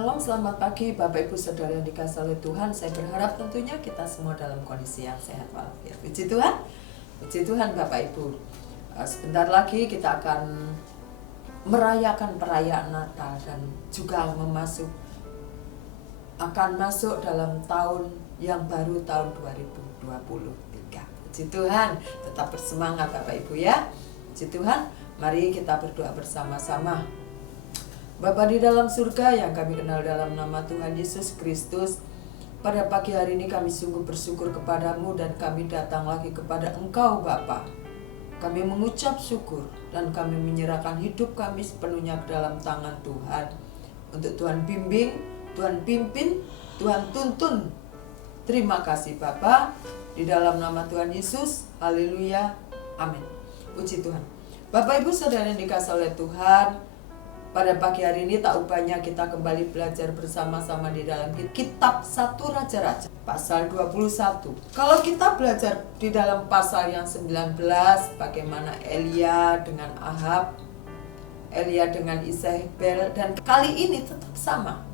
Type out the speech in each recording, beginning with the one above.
Shalom, selamat pagi Bapak Ibu Saudara yang dikasihi oleh Tuhan. Saya berharap tentunya kita semua dalam kondisi yang sehat walafiat. Puji Tuhan, puji Tuhan Bapak Ibu. Sebentar lagi kita akan merayakan perayaan Natal dan juga akan masuk dalam tahun yang baru, tahun 2023. Puji Tuhan, tetap bersemangat Bapak Ibu ya. Puji Tuhan, mari kita berdoa bersama-sama. Bapa di dalam surga yang kami kenal dalam nama Tuhan Yesus Kristus, pada pagi hari ini kami sungguh bersyukur kepadamu dan kami datang lagi kepada Engkau Bapa. Kami mengucap syukur dan kami menyerahkan hidup kami sepenuhnya ke dalam tangan Tuhan. Untuk Tuhan bimbing, Tuhan pimpin, Tuhan tuntun. Terima kasih Bapa, di dalam nama Tuhan Yesus, haleluya, amin. Puji Tuhan. Bapak Ibu Saudara yang dikasihi oleh Tuhan, pada pagi hari ini tak upahnya kita kembali belajar bersama-sama di dalam kitab 1 Raja-Raja pasal 21. Kalau kita belajar di dalam pasal yang 19, bagaimana Elia dengan Ahab, Elia dengan Isabel, dan kali ini tetap sama.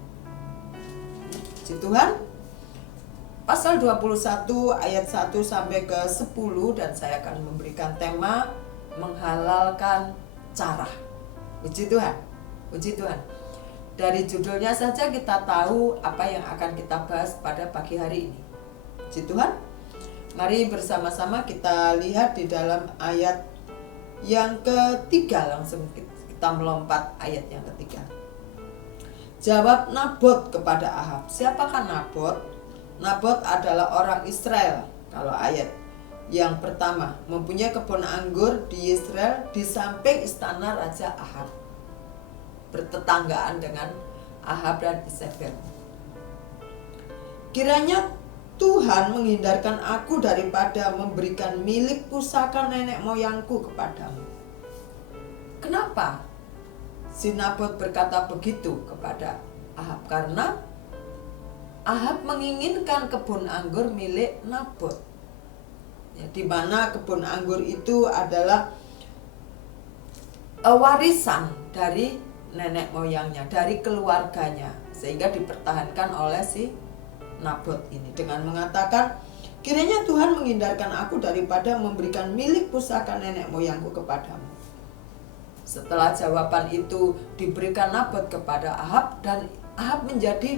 Puji Tuhan. Pasal 21 ayat 1 sampai ke 10, dan saya akan memberikan tema menghalalkan cara. Puji Tuhan. Puji Tuhan. Dari judulnya saja kita tahu apa yang akan kita bahas pada pagi hari ini. Puji Tuhan. Mari bersama-sama kita lihat di dalam ayat yang ketiga. Langsung kita melompat ayat yang ketiga. Jawab Nabot kepada Ahab. Siapakah Nabot? Nabot adalah orang Israel. Kalau ayat yang pertama, mempunyai kebun anggur di Israel di samping istana Raja Ahab, bertetanggaan dengan Ahab dan Isabel. Kiranya Tuhan menghindarkan aku daripada memberikan milik pusaka nenek moyangku kepadamu. Kenapa si Nabot berkata begitu kepada Ahab? Karena Ahab menginginkan kebun anggur milik Nabot, ya, di mana kebun anggur itu adalah warisan dari nenek moyangnya, dari keluarganya, sehingga dipertahankan oleh si Nabot ini dengan mengatakan, kiranya Tuhan menghindarkan aku daripada memberikan milik pusaka nenek moyangku kepadamu. Setelah jawaban itu diberikan Nabot kepada Ahab, dan Ahab menjadi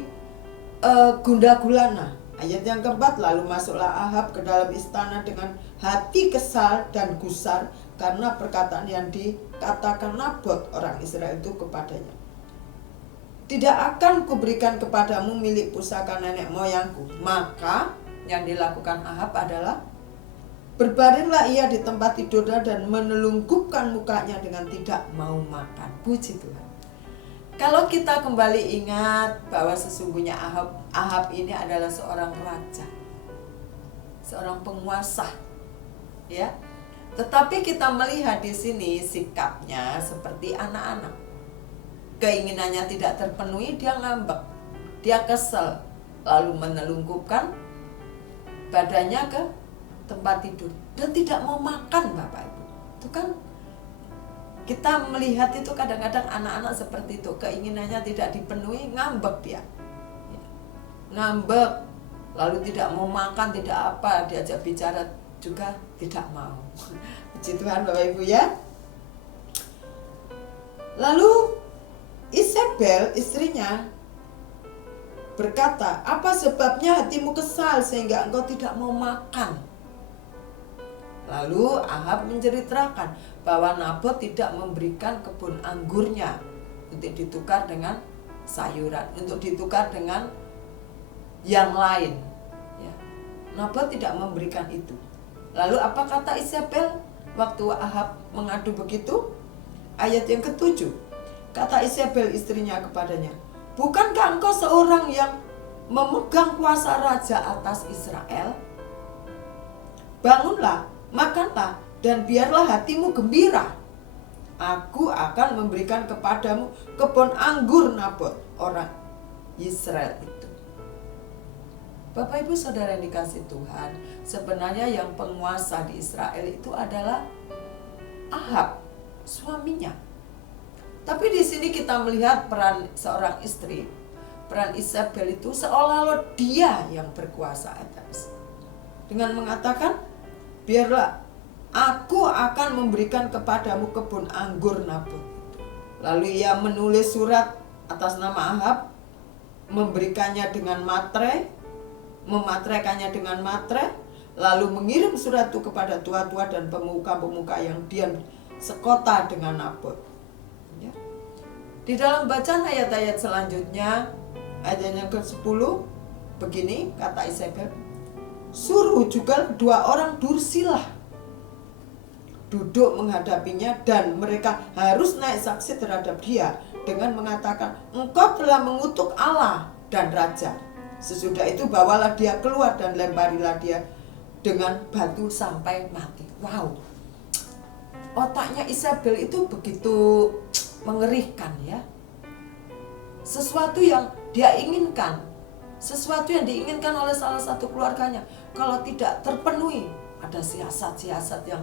gundah gulana. Ayat yang keempat, lalu masuklah Ahab ke dalam istana dengan hati kesal dan gusar karena perkataan yang dikatakan Nabot orang Israel itu kepadanya. Tidak akan kuberikan kepadamu milik pusaka nenek moyangku. Maka yang dilakukan Ahab adalah berbaringlah ia di tempat tidurnya dan menelungkupkan mukanya dengan tidak mau makan. Puji Tuhan. Kalau kita kembali ingat bahwa sesungguhnya Ahab ini adalah seorang raja, seorang penguasa, ya. Tetapi kita melihat di sini sikapnya seperti anak-anak. Keinginannya tidak terpenuhi, dia ngambek, dia kesel, lalu menelungkupkan badannya ke tempat tidur dan tidak mau makan, Bapak Ibu. Itu kan kita melihat itu kadang-kadang anak-anak seperti itu, keinginannya tidak dipenuhi, ngambek dia. Ngambek, lalu tidak mau makan, tidak apa, diajak bicara juga tidak mau. Puji Tuhan Bapak Ibu ya. Lalu Isabel istrinya berkata, apa sebabnya hatimu kesal sehingga engkau tidak mau makan? Lalu Ahab menceritakan bahwa Nabot tidak memberikan kebun anggurnya untuk ditukar dengan sayuran, untuk ditukar dengan yang lain, ya. Nabot tidak memberikan itu. Lalu apa kata Isabel waktu Ahab mengadu begitu? Ayat yang ketujuh, kata Isabel istrinya kepadanya, bukankah engkau seorang yang memegang kuasa raja atas Israel? Bangunlah, makanlah, dan biarlah hatimu gembira. Aku akan memberikan kepadamu kebun anggur Nabot orang Israel itu. Bapak Ibu Saudara yang dikasihi Tuhan, sebenarnya yang penguasa di Israel itu adalah Ahab, suaminya. Tapi di sini kita melihat peran seorang istri peran Isabel itu seolah-olah dia yang berkuasa atas. Dengan mengatakan, biarlah aku akan memberikan kepadamu kebun anggur Nabot. Lalu ia menulis surat atas nama Ahab, memberikannya dengan materai, mematraikannya dengan materai, lalu mengirim surat itu kepada tua-tua dan pemuka-pemuka yang diam sekota dengan Nabot. Ya. Di dalam bacaan ayat-ayat selanjutnya, ayat yang ke-10, begini kata Isabel, suruh juga 2 orang Dursilah duduk menghadapinya dan mereka harus naik saksi terhadap dia dengan mengatakan, engkau telah mengutuk Allah dan Raja. Sesudah itu bawalah dia keluar dan lemparilah dia dengan batu sampai mati. Wow, otaknya Isabel itu begitu mengerikan ya. Sesuatu yang dia inginkan, sesuatu yang diinginkan oleh salah satu keluarganya, kalau tidak terpenuhi, ada siasat-siasat yang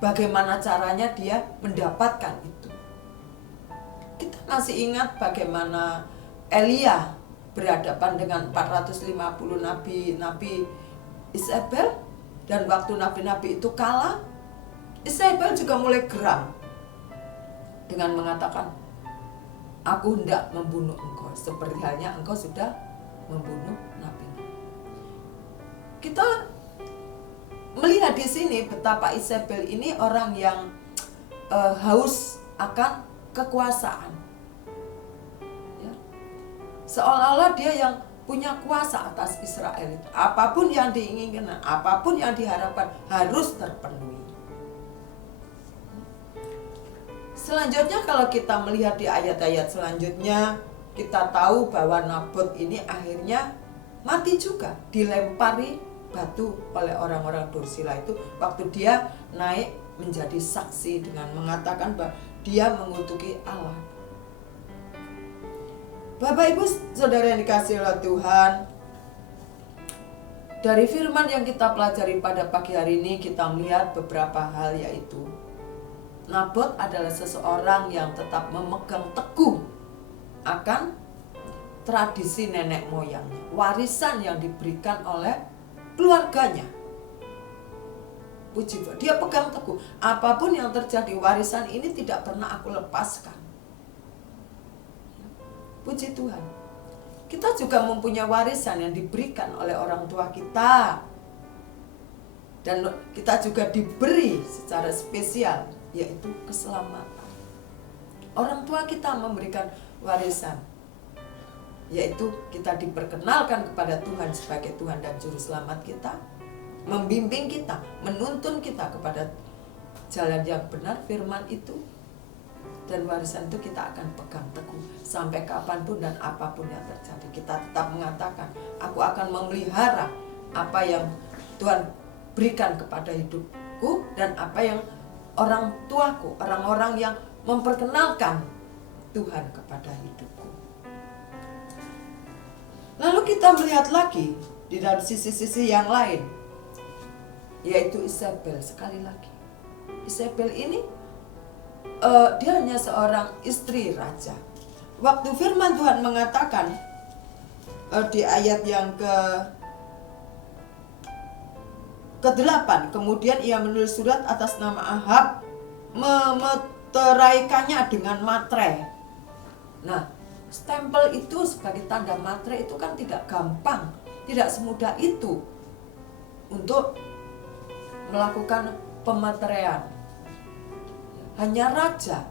bagaimana caranya dia mendapatkan itu. Kita masih ingat bagaimana Elia berhadapan dengan 450 nabi Isabel, dan waktu nabi-nabi itu kalah, Isabel juga mulai geram dengan mengatakan, aku hendak membunuh engkau seperti halnya engkau sudah membunuh nabi. Kita melihat di sini betapa Isabel ini orang yang haus akan kekuasaan. Ya. Seolah-olah dia yang punya kuasa atas Israel itu. Apapun yang diinginkan, apapun yang diharapkan harus terpenuhi. Selanjutnya kalau kita melihat di ayat-ayat selanjutnya, kita tahu bahwa Nabot ini akhirnya mati juga, dilempari batu oleh orang-orang Dursila itu waktu dia naik menjadi saksi dengan mengatakan bahwa dia mengutuki Allah. Bapak Ibu Saudara yang dikasihi oleh Tuhan, dari firman yang kita pelajari pada pagi hari ini kita melihat beberapa hal, yaitu Nabot adalah seseorang yang tetap memegang teguh akan tradisi nenek moyangnya, warisan yang diberikan oleh keluarganya. Puji Tuhan, dia pegang teguh, apapun yang terjadi warisan ini tidak pernah aku lepaskan. Puji Tuhan, kita juga mempunyai warisan yang diberikan oleh orang tua kita, dan kita juga diberi secara spesial, yaitu keselamatan. Orang tua kita memberikan warisan, yaitu kita diperkenalkan kepada Tuhan sebagai Tuhan dan Juru Selamat kita, membimbing kita, menuntun kita kepada jalan yang benar, firman itu, dan warisan itu kita akan pegang teguh sampai kapanpun dan apapun yang terjadi. Kita tetap mengatakan, aku akan memelihara apa yang Tuhan berikan kepada hidupku dan apa yang orang tuaku, orang-orang yang memperkenalkan Tuhan kepada hidupku. Lalu kita melihat lagi di dalam sisi-sisi yang lain, yaitu Isabel. Sekali lagi, Isabel ini dia hanya seorang istri raja. Waktu firman Tuhan mengatakan di ayat yang ke-8, kemudian ia menulis surat atas nama Ahab, memeteraikannya dengan materai. Nah, stempel itu sebagai tanda materai itu kan tidak gampang, tidak semudah itu untuk melakukan pemateraian. Hanya raja.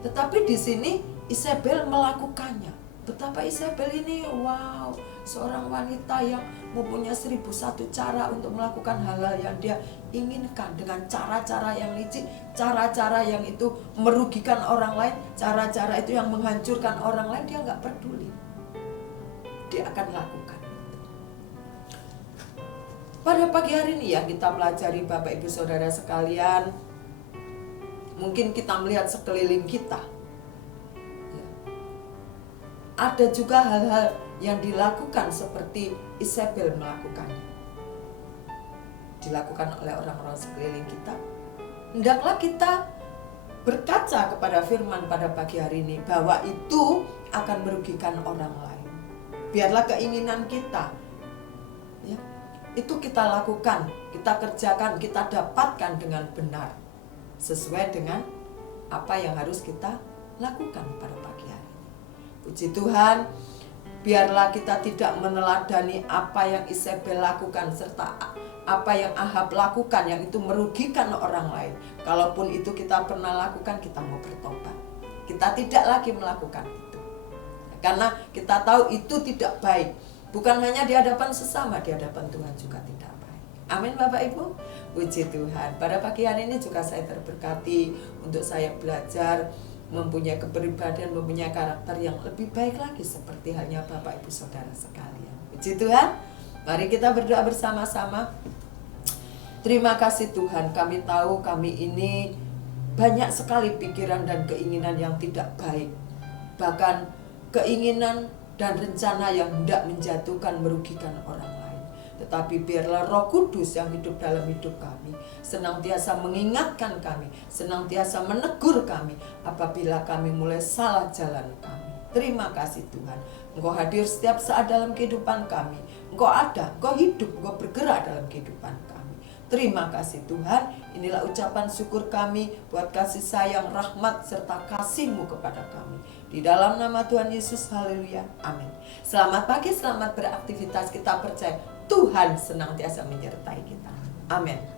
Tetapi di sini Isabel melakukannya. Betapa Isabel ini, wow, seorang wanita yang mempunyai 1001 cara untuk melakukan hal-hal yang dia inginkan dengan cara-cara yang licik, cara-cara yang itu merugikan orang lain, cara-cara itu yang menghancurkan orang lain, dia nggak peduli. Dia akan lakukan. Pada pagi hari ini yang kita pelajari Bapak Ibu Saudara sekalian, mungkin kita melihat sekeliling kita, ya, ada juga hal-hal yang dilakukan seperti Isabel melakukannya, dilakukan oleh orang-orang sekeliling kita. Hendaklah kita berkaca kepada firman pada pagi hari ini bahwa itu akan merugikan orang lain. Biarlah keinginan kita, ya, itu kita lakukan, kita kerjakan, kita dapatkan dengan benar, sesuai dengan apa yang harus kita lakukan pada pagi hari ini. Puji Tuhan, biarlah kita tidak meneladani apa yang Isabel lakukan serta apa yang Ahab lakukan yang itu merugikan orang lain. Kalaupun itu kita pernah lakukan, kita mau bertobat. Kita tidak lagi melakukan itu. Karena kita tahu itu tidak baik. Bukan hanya di hadapan sesama, di hadapan Tuhan juga tidak baik. Amin Bapak Ibu. Puji Tuhan. Pada pagi hari ini juga saya terberkati untuk saya belajar mempunyai kepribadian, mempunyai karakter yang lebih baik lagi seperti halnya Bapak Ibu Saudara sekalian. Puji Tuhan. Mari kita berdoa bersama-sama. Terima kasih Tuhan, kami tahu kami ini banyak sekali pikiran dan keinginan yang tidak baik. Bahkan keinginan dan rencana yang hendak menjatuhkan, merugikan orang lain. Tetapi biarlah Roh Kudus yang hidup dalam hidup kami senantiasa mengingatkan kami, senantiasa menegur kami apabila kami mulai salah jalan kami. Terima kasih Tuhan, Engkau hadir setiap saat dalam kehidupan kami. Engkau ada, Engkau hidup, Engkau bergerak dalam kehidupan kami. Terima kasih Tuhan, inilah ucapan syukur kami buat kasih sayang, rahmat, serta kasih-Mu kepada kami. Di dalam nama Tuhan Yesus, haleluya, amin. Selamat pagi, selamat beraktivitas, kita percaya Tuhan senantiasa menyertai kita. Amin.